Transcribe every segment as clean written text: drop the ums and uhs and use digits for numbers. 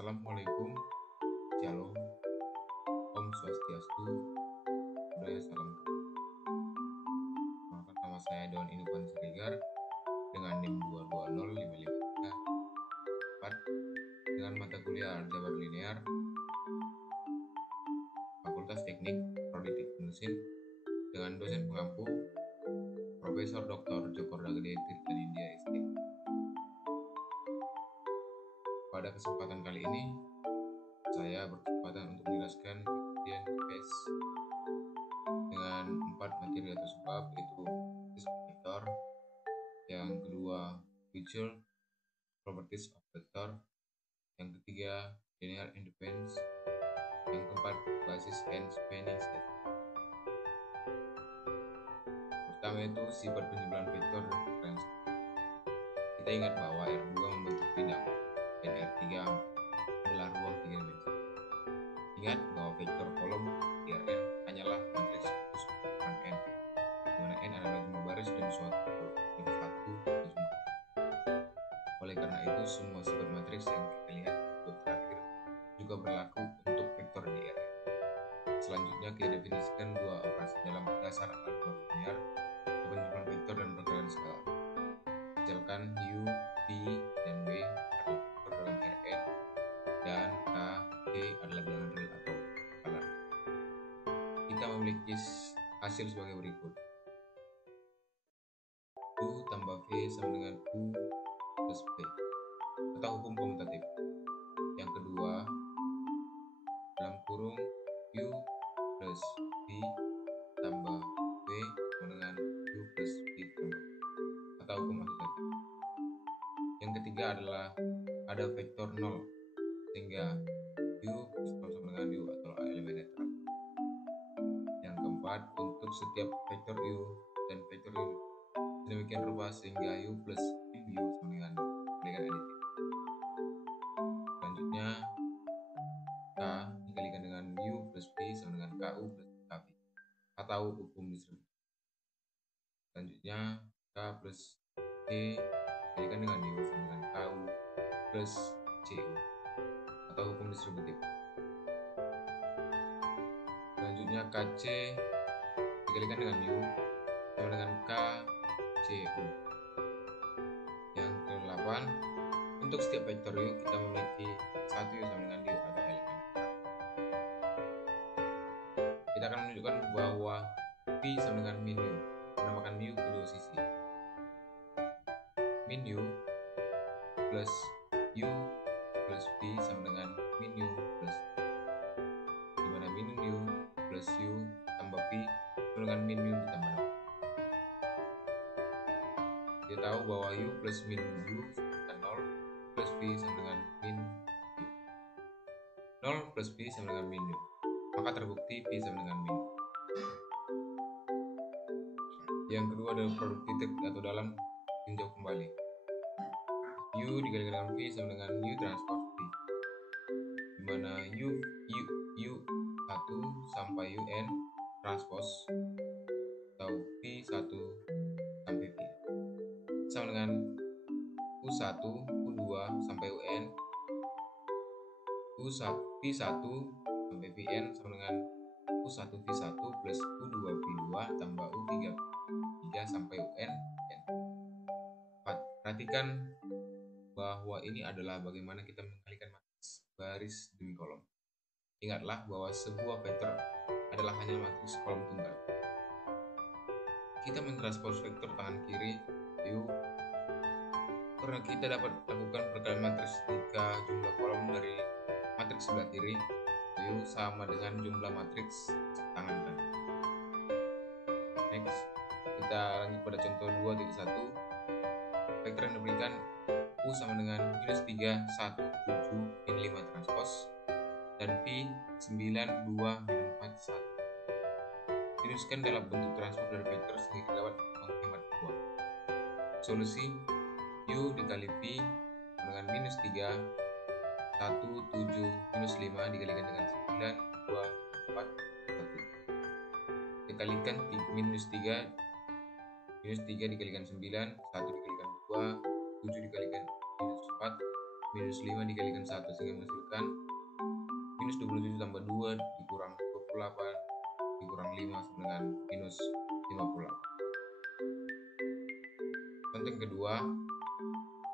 Assalamualaikum, Shalom, Om Swastiastu, Budaya Salam. Maka nama saya Don Inupan Siregar dengan NIM 2205534 dengan mata kuliah Aljabar Linear, Fakultas Teknik, Prodi Teknik Mesin, dengan dosen pengampu Profesor Dr. Djokorda Gede Tirta Nindya ST. Pada kesempatan kali ini, saya berkesempatan untuk menjelaskan pengertian space dengan 4 materi atau sebab, yaitu vector, yang kedua feature properties of vector, yang ketiga linear independence, yang keempat basis and spanning set. Pertama itu sifat penjumlahan vektor dan referensi. Kita ingat bahwa R2 membentuk bidang dan R3 adalah ruang 3 dimensi. Ingat bahwa vektor kolom di Rn hanyalah matriks khusus ukuran n, di mana n adalah jumlah baris dan suatu kolom dari 1 atau jumlah. Oleh karena itu, semua sifat matriks yang kita lihat di terakhir juga berlaku untuk vektor di Rn. Selanjutnya kita definisikan dua operasi dalam dasar algoritma linear, penjumlahan vektor dan perkiraan skala. Misalkan U, V, dan W adalah vektor dalam Rn, dan K, G adalah bilangan real atau skalar. Kita memiliki hasil sebagai berikut. U tambah V sama dengan U plus V, atau hukum komutatif. Yang kedua, dalam kurung U plus V tambah V sama dengan U plus V tambah V, atau hukum asosiatif. Yang ketiga adalah ada vektor 0, sehingga U plus 0 sama dengan U atau elemen netral. Yang keempat, untuk setiap vektor U dan vektor U sedemikian rupa sehingga U plus U sama dengan aditif. Selanjutnya, K dikalikan dengan U plus V sama dengan KU plus KV, atau hukum distributif. Selanjutnya, K plus G dikalikan dengan U sama dengan KU plus CU, atau hukum distributif. Selanjutnya, KC dikalikan dengan U sama dengan KCU. Yang ke-8, untuk setiap vektor U kita memiliki 1 U sama dengan U atau elemen. Kita akan menunjukkan bahwa V sama dengan min U, menambahkan U kedua sisi. Min U plus U plus V sama dengan min U plus U, di mana min U plus U tambah V sama dengan min U ditambah 0. Kita tahu bahwa U plus min U sama 0 plus V sama dengan min U. 0 plus V sama dengan min U, maka terbukti V sama dengan min U. Yang kedua adalah produk titik atau dalam tinjau kembali. U dikalikan dengan V sama dengan U transpose V, di mana U 1 sampai UN transpose atau V1 sampai V sama dengan U1 U2 sampai UN V1 sampai Vn sama dengan U1 V1 plus U2 V2 tambah U3 V3 sampai UN. Perhatikan bahwa ini adalah bagaimana kita mengkalikan matriks baris demi kolom. Ingatlah bahwa sebuah vektor adalah hanya matriks kolom tunggal. Kita mentranspose vektor tangan kiri U karena kita dapat lakukan perkalian matriks jika jumlah kolom dari matriks sebelah kiri U sama dengan jumlah matriks tangan kanan. Next, kita lanjut pada contoh 2.1. Vektor yang diberikan U sama dengan minus 3, 1, 7, min 5 transpose, dan V 9, 2, min 4, 1. Dirumuskan dalam bentuk transpose dari vektor sehingga dapat menghemat ruang. Solusi U dikali V dengan minus 3, 1, 7, minus 5 dikalikan dengan 9, 2, 4, 1. Dikalikan minus 3 dikalikan 9, 1 dikalikan 2, 7 dikalikan minus 4, minus 5 dikalikan 1 sehingga menghasilkan minus 27 tambah 2 dikurang 28 dikurang 5 sama dengan minus 58. Contoh yang kedua,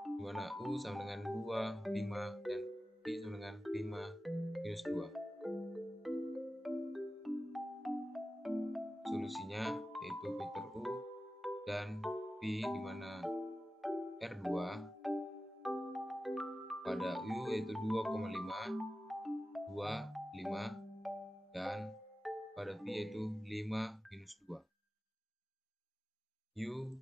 di mana U sama dengan 2, 5, dan V sama dengan 5 minus 2. Solusinya yaitu vektor U dan V, di mana R2 pada U yaitu 2,5, 2, 5, dan pada V yaitu 5 minus 2. U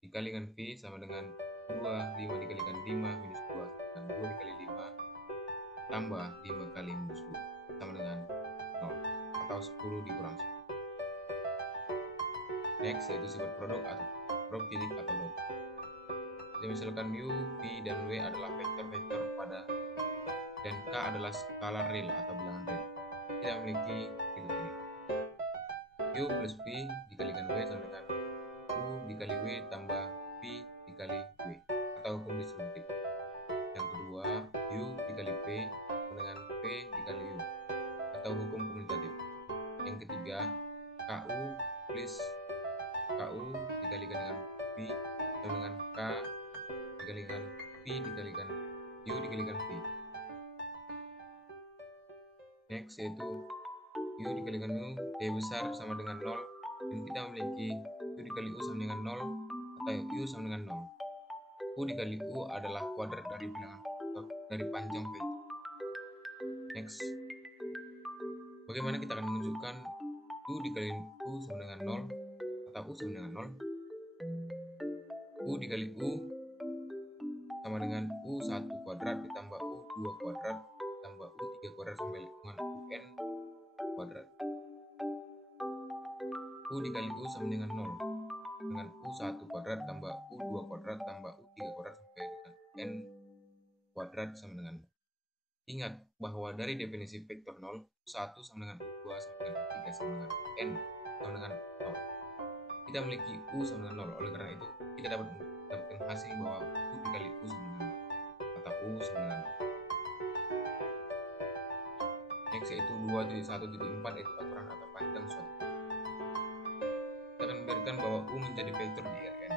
dikalikan V sama dengan 2, 5 dikalikan 5 minus 2 sama dengan 2 dikali 5 tambah 5 kali minus 2 sama dengan 0 atau 10 dikurang 10. Next yaitu sifat produk atau produk titik atau dot. Jadi misalkan U, V, dan W adalah vektor-vektor pada dan K adalah skala real atau bilangan real. Kita memiliki titik ini. U plus V dikalikan W sama dengan U dikali W tambah V dikali W atau hukum distributif. Yang kedua, U dikali V sama dengan V dikali U atau hukum komutatif. Yang ketiga, KU plus KU dikalikan dengan V sama dengan K dikalikan V dikalikan U dikalikan V. Next yaitu U dikalikan U D besar sama dengan 0, dan kita memiliki U dikali U sama dengan 0 atau U sama dengan 0. U dikali U adalah kuadrat dari bilangan dari panjang vektor. Next, bagaimana kita akan menunjukkan U dikali U sama dengan 0 atau U sama dengan 0? U dikali U sama dengan U1 kuadrat ditambah U2 kuadrat ditambah U3 kuadrat sampai dengan UN kuadrat. U dikali U sama dengan 0 dengan U1 kuadrat tambah U2 kuadrat tambah U3 kuadrat sampai dengan N kuadrat sama dengan 0. Ingat bahwa dari definisi vektor 0, U1 sama dengan U2 sama dengan U3 sama dengan N sama dengan 0. Kita memiliki U sama dengan 0, oleh karena itu kita dapat mendapatkan hasil bahwa U dikali U sama dengan 0 atau U sama dengan 0. Next yaitu 2.1.4 yaitu aturan atau panjang suatu. Kita akan membiarkan bahwa U menjadi vektor di Rn.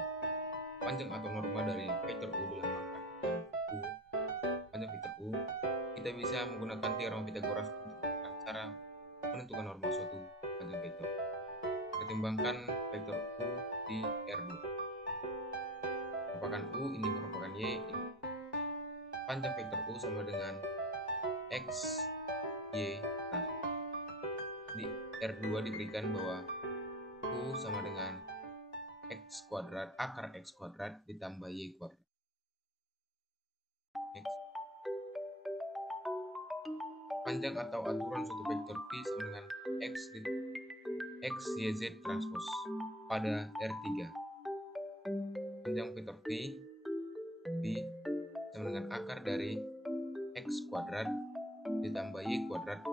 Panjang atau norma dari vektor U dilambangkan dengan U. Panjang vektor U, kita bisa menggunakan teorema Pythagoras untuk menentukan cara menentukan norma suatu panjang vektor. Pertimbangkan vektor U di R2. Merupakan U, ini merupakan Y. Ini. Panjang vektor U sama dengan X, Y. Nah, di R2 diberikan bahwa U sama dengan X kuadrat, akar X kuadrat ditambah Y kuadrat. Next. Panjang atau aturan suatu vektor V sama dengan X, Y, Z transpose pada R3. Panjang vektor V sama dengan akar dari X kuadrat ditambah Y kuadrat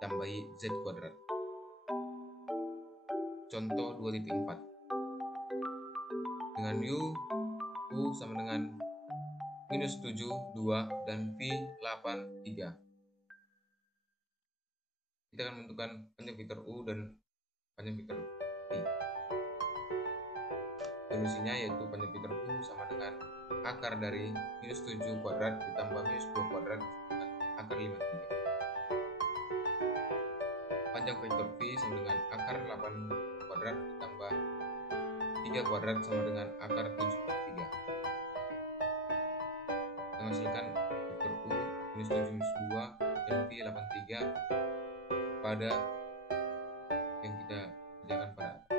ditambah Z kuadrat. Contoh 2.4. Dengan U sama dengan minus 7, 2, dan V 8, 3. Kita akan menentukan panjang vektor U dan panjang vektor V. Solusinya yaitu panjang vektor U sama dengan akar dari minus 7 kuadrat ditambah minus 2 kuadrat dengan akar 5, 3. Panjang vektor V sama dengan akar 8 kuadrat ditambah 3 kuadrat sama dengan akar 7 per 3. Kita menghasilkan vektor U minus 7 minus 2 dan V 8, 3 pada yang kita kerjakan pada atas.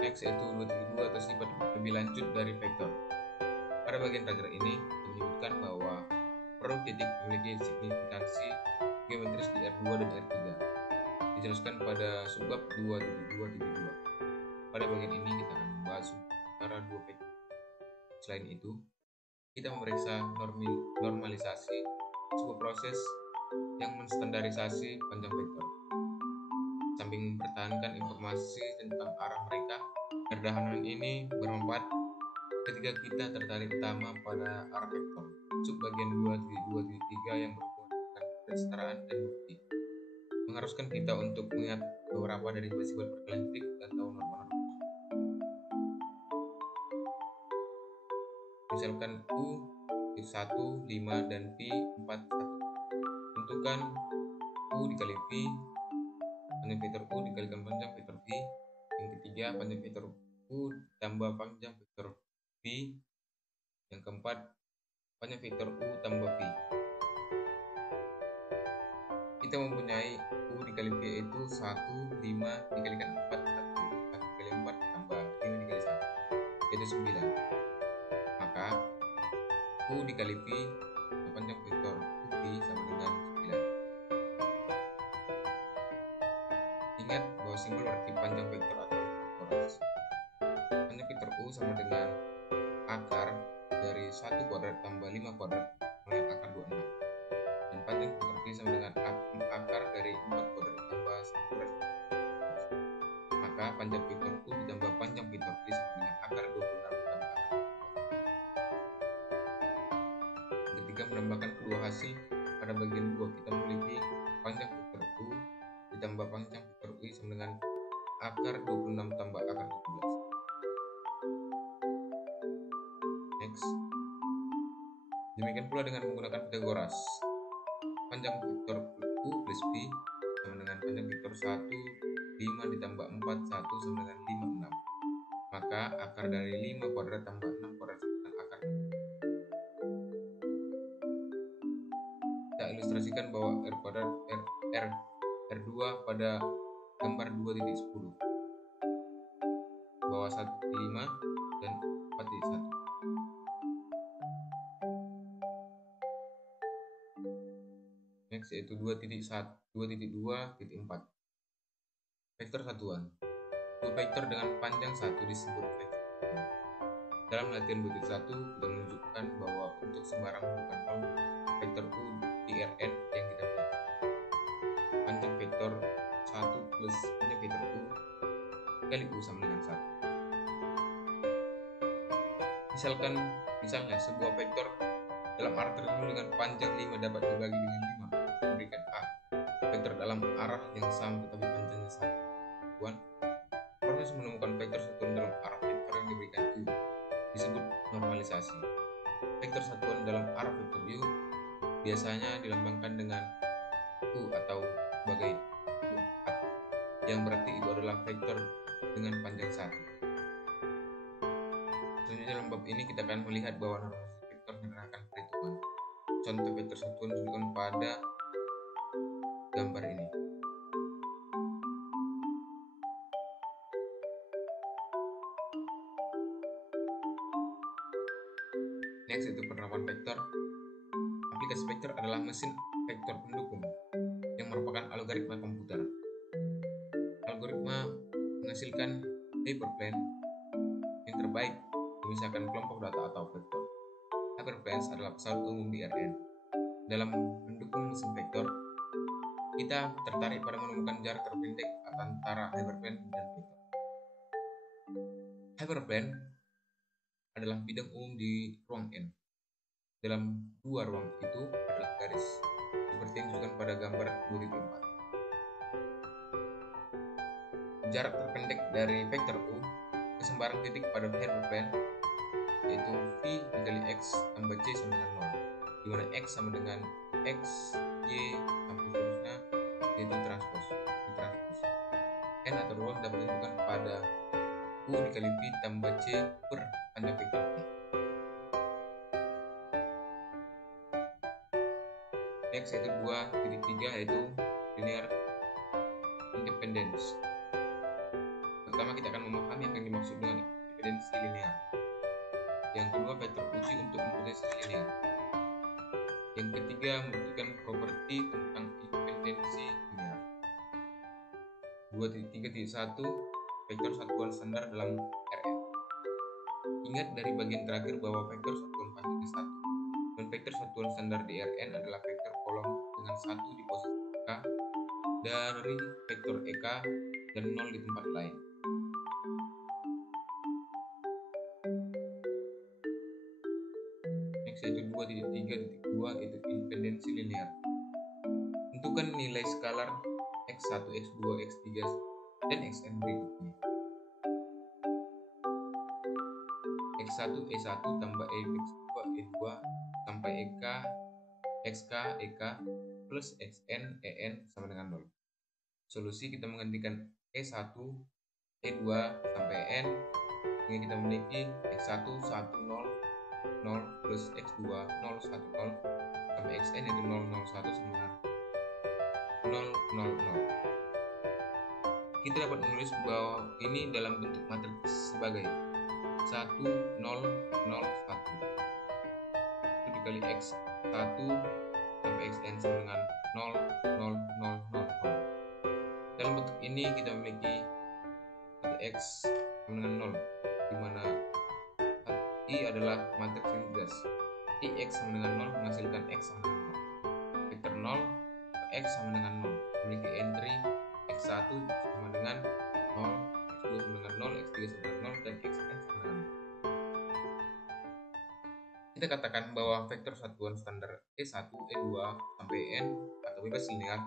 Next yaitu 2.2 atau sifat lebih lanjut dari vektor. Pada bagian tagar ini menyebutkan bahwa produk titik memiliki signifikansi geometris di R2 dan R3. Dijelaskan pada subbab 2.2.2. Pada bagian ini kita akan membahas antara dua vektor. Selain itu, kita memeriksa normalisasi, sebuah proses yang menstandarisasi panjang vektor. Samping mempertahankan informasi tentang arah mereka, perdahanan ini bermanfaat ketika kita tertarik utama pada arah vektor. Subbagian 2.2.3 yang berhubungan dengan kesetaraan dan bukti mengharuskan kita untuk melihat beberapa dari sifat berkelanjutan atau norma-norma. Misalkan U 1, 5, dan P 4, 1. Tentukan U dikali V, panjang vektor U dikalikan panjang vektor V. Yang ketiga, panjang vektor U tambah panjang vektor V. Yang keempat, panjang vektor U tambah V. Kita mempunyai U dikali V itu 1, 5 dikalikan 4, 1. 1 dikali 4 tambah 5 dikali 1, yaitu 9. Maka U dikali V panjang vektor V sama dengan 9. Ingat bahwa simbol arti panjang vektor atau vektoras. Panjang vektor U sama dengan akar dari 1 kuadrat tambah 5 kuadrat melihat akar 26. Dan panjang vektor V sama dengan akar dari 4 kuadrat tambah 1 kuadrat. Maka panjang vektor U ditambah panjang vektor V sama dengan akar 26 tambah akar. Ketika menambahkan kedua hasil pada bagian 2, kita memiliki panjang vektor U ditambah panjang vektor U sama dengan akar 26 tambah akar 17. Next. Demikian pula dengan menggunakan Pythagoras. Panjang vektor U plus V sama dengan panjang vektor 1, 5 ditambah 4, 1 sama dengan 5, 6. Maka akar dari 5 kuadrat tambah 6 kuadrat sama dengan akar. Kita ilustrasikan bahwa R kuadrat R2 pada gambar 2.10 bahwa 1,5 dan 4.1. Next yaitu 2.2.4. Vektor satuan. Dua vektor dengan panjang 1 disebut vektor. Dalam latihan butir 1 kita menunjukkan bahwa untuk sembarang bukan nol vektor U di Rn yang kita pilih. Panjang vektor 1 plus panjang vektor U kali U sama dengan 1. Misalnya sebuah vektor dalam arah tertentu dengan panjang 5 dapat dibagi dengan 5 memberikan A. Vektor dalam arah yang sama tetapi panjangnya 1. Proses menemukan vektor satuan dalam arah vektor yang diberikan U disebut normalisasi. Vektor satuan dalam arah vektor U biasanya dilambangkan dengan U atau sebagai U4, yang berarti itu adalah vektor dengan panjang 1. Selanjutnya dalam bab ini kita akan melihat bahwa normalisasi vektor menerangkan perhitungan. Contoh vektor satuan ditunjukkan pada gambar ini. Next itu penerapan vektor. Aplikasi vektor adalah mesin vektor pendukung yang merupakan algoritma komputer. Algoritma menghasilkan hyperplane yang terbaik memisahkan kelompok data atau vektor. Hyperplanes adalah pesawat umum di Rn. Dalam mendukung mesin vektor, kita tertarik pada menemukan jarak terpendek antara hyperplane dan vektor. Hyperplane adalah bidang umum di ruang N. Dalam dua ruang itu adalah garis, seperti yang ditunjukkan pada gambar 2004. Jarak terpendek dari vektor U ke sembarang titik pada hyperplane yaitu V dikali X tambah C sama dengan 0, di mana X sama dengan X, Y, sampai seterusnya, yaitu transpos. N atau ruang dapat ditentukan pada U dikali V tambah C per panjang vektor V. Next yaitu 2.3 yaitu linear independence. Pertama kita akan memahami apa yang dimaksud dengan independensi linear. Yang kedua vektor uji untuk independensi linear. Yang ketiga membuktikan properti tentang independensi linear. 2.3.1 vektor satuan standar dalam Rn. Ingat dari bagian terakhir bahwa vektor satuan panjangnya 1 dan vektor satuan standar di Rn adalah vektor kolom dengan 1 di posisi K dari vektor EK dan 0 di tempat lain. 3.2 itu independensi linear. Tentukan nilai skalar x1, x2, x3, dan xn berikutnya. x1 e1 tambah x2 e2 sampai xk ek plus xn en sama dengan 0. Solusi kita menghentikan e1 e2 sampai n, sehingga kita memiliki x1 1 0 0 plus x2 0 1 0 sampai xn itu 0 0 1 sama dengan 0 0 0. Kita dapat menulis bahwa ini dalam bentuk matriks sebagai 1 0 0 1 itu dikali x1 sampai xn sama dengan 0 0 0 0 0. Dalam bentuk ini kita memiliki x sama dengan 0, di mana I adalah matriks yang jelas. Ix sama dengan 0 menghasilkan x sama dengan 0. Vektor 0 x sama dengan 0 memiliki entry x1 sama dengan 0, x2 sama dengan 0, x3 sama dengan 0, dan xn sama dengan 0. Kita katakan bahwa vektor satuan standar E1, E2 sampai n atau bebas linear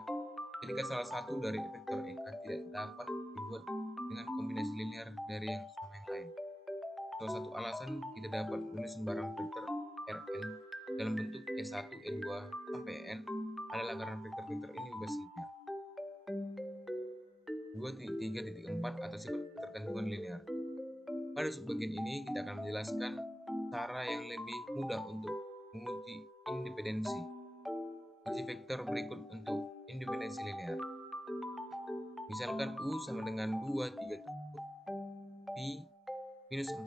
ketika salah satu dari vektor ek tidak dapat dibuat dengan kombinasi linear dari yang sama yang lain. Salah satu alasan kita dapat menulis sembarang vektor Rn dalam bentuk E1, E2 sampai n adalah karena vektor-vektor ini bebas linear. 2.3.4 atau sifat ketergantungan linear. Pada subbagian ini kita akan menjelaskan cara yang lebih mudah untuk menguji independensi. Uji vektor berikut untuk independensi linear. Misalkan U sama dengan 2, 3, 7, Pi minus 4,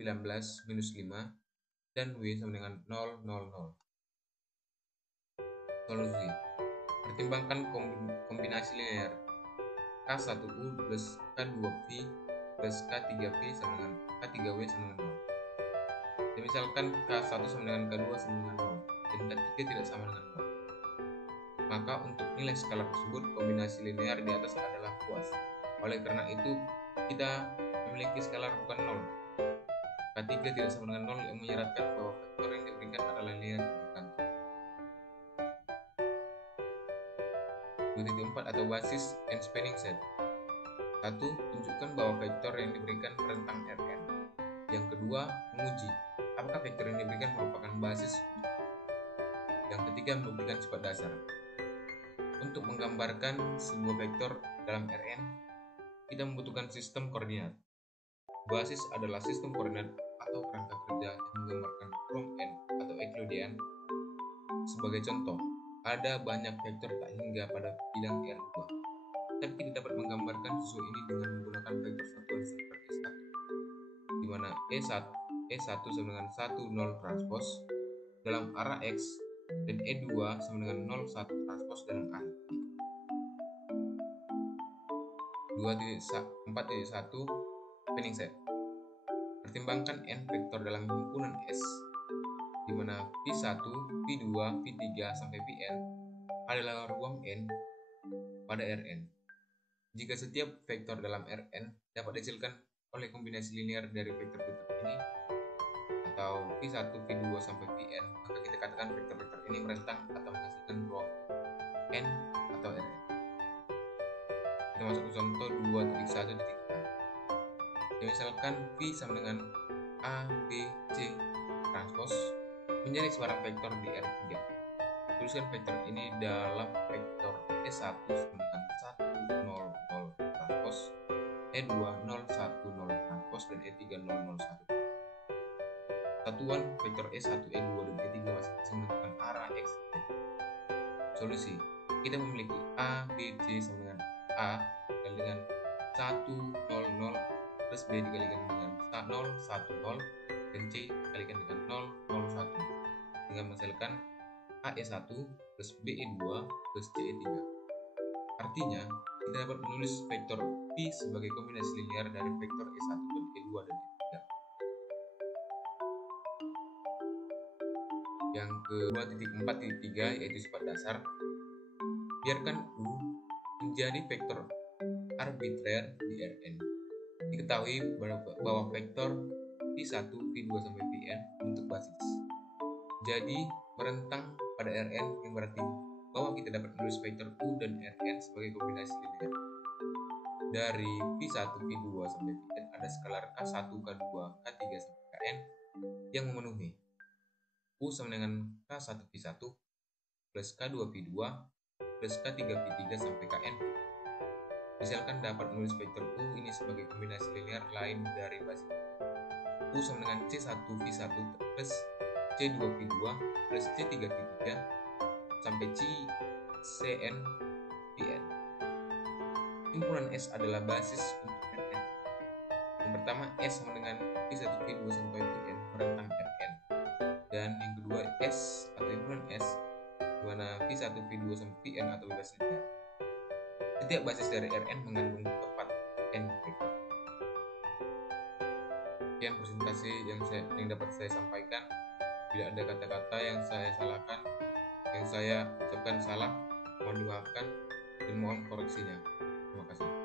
19, minus 5, dan W sama dengan 0, 0, 0. Solusi. Pertimbangkan kombinasi linear K1U plus K2V plus K3V sama dengan K3W sama dengan 0. Dan misalkan K1 sama dengan K2 sama dengan 0 dan K3 tidak sama dengan 0. Maka untuk nilai skalar tersebut kombinasi linear di atas adalah puas. Oleh karena itu kita memiliki skalar bukan 0. K3 tidak sama dengan 0 yang menyeratkan bahwa vektor yang diberikan adalah linear bergantung. 2.4 atau basis and spanning set. 1. Tunjukkan bahwa vektor yang diberikan merentang Rn. Yang kedua, menguji apakah vektor yang diberikan merupakan basis. Yang ketiga, membuktikan sifat dasar. Untuk menggambarkan sebuah vektor dalam Rn, kita membutuhkan sistem koordinat. Basis adalah sistem koordinat atau kerangka kerja yang menggambarkan from n atau Euclidean. Sebagai contoh, ada banyak vektor tak hingga pada bidang R2. Tapi kita dapat menggambarkan siswa ini dengan menggunakan vektor satuan standar E1, di mana E1 sama dengan 1, 0 transpos dalam arah X dan E2 sama dengan 0, 1 transpos dalam arah Y. 2.4.1 spanning set. Pertimbangkan n vektor dalam himpunan S, di mana V1, V2, V3 sampai Vn adalah ruang n pada Rn. Jika setiap vektor dalam Rn dapat dihasilkan oleh kombinasi linear dari vektor-vektor ini atau V1, V2 sampai Vn, maka kita katakan vektor-vektor ini merentang atau menghasilkan ruang n atau Rn. Kita masuk ke contoh 2.1.4. Misalkan V sama dengan A, B, C transpos menjadi sebarang vektor di R3. Tuliskan vektor ini dalam vektor E1 sama dengan 1, 0, 0 transpos, E2 0, 1, 0 transpos, dan E3 0, 0, 1. Satuan vektor E1, E2, dan E3 masing-masing menentukan arah X. Solusi. Kita memiliki A, B, C sama dengan A dikali dengan 1, 0, 0 plus B dikalikan dengan 0, 1, 0 dan C dikalikan dengan 0, 0, 1 sehingga menghasilkan AE1 plus BE2 plus CE3. Artinya, kita dapat menulis vektor P sebagai kombinasi linear dari vektor E1 dan E2 dan E3. Yang ke-2.4.3 yaitu sifat dasar. Biarkan U menjadi vektor arbitrer di Rn. Diketahui bahwa vektor V1, V2 sampai Vn bentuk basis. Jadi merentang pada Rn yang berarti bahwa kita dapat menulis vektor U dan Rn sebagai kombinasi linear. Dari V1, V2 sampai Vn ada skalar K1, K2, K3 sampai Kn yang memenuhi. U sama dengan K1 V1 plus K2 V2 plus K3 V3 sampai Kn. Misalkan dapat menulis vektor U ini sebagai kombinasi linear lain dari basis U sama dengan C1 V1 plus C2 V2 plus C3 V3 sampai Cn Vn. Himpunan S adalah basis untuk Rn. Yang pertama S sama dengan V1 V2 sampai Vn merentang Rn. Dan yang kedua S atau himpunan S di mana V1 V2 sampai Vn atau bebas linear. Setiap basis dari Rn mengandung tepat n vektor. Sekian presentasi yang dapat saya sampaikan. Bila ada kata-kata yang saya salahkan, yang saya ucapkan salah, mohon dimaafkan dan mohon koreksinya. Terima kasih.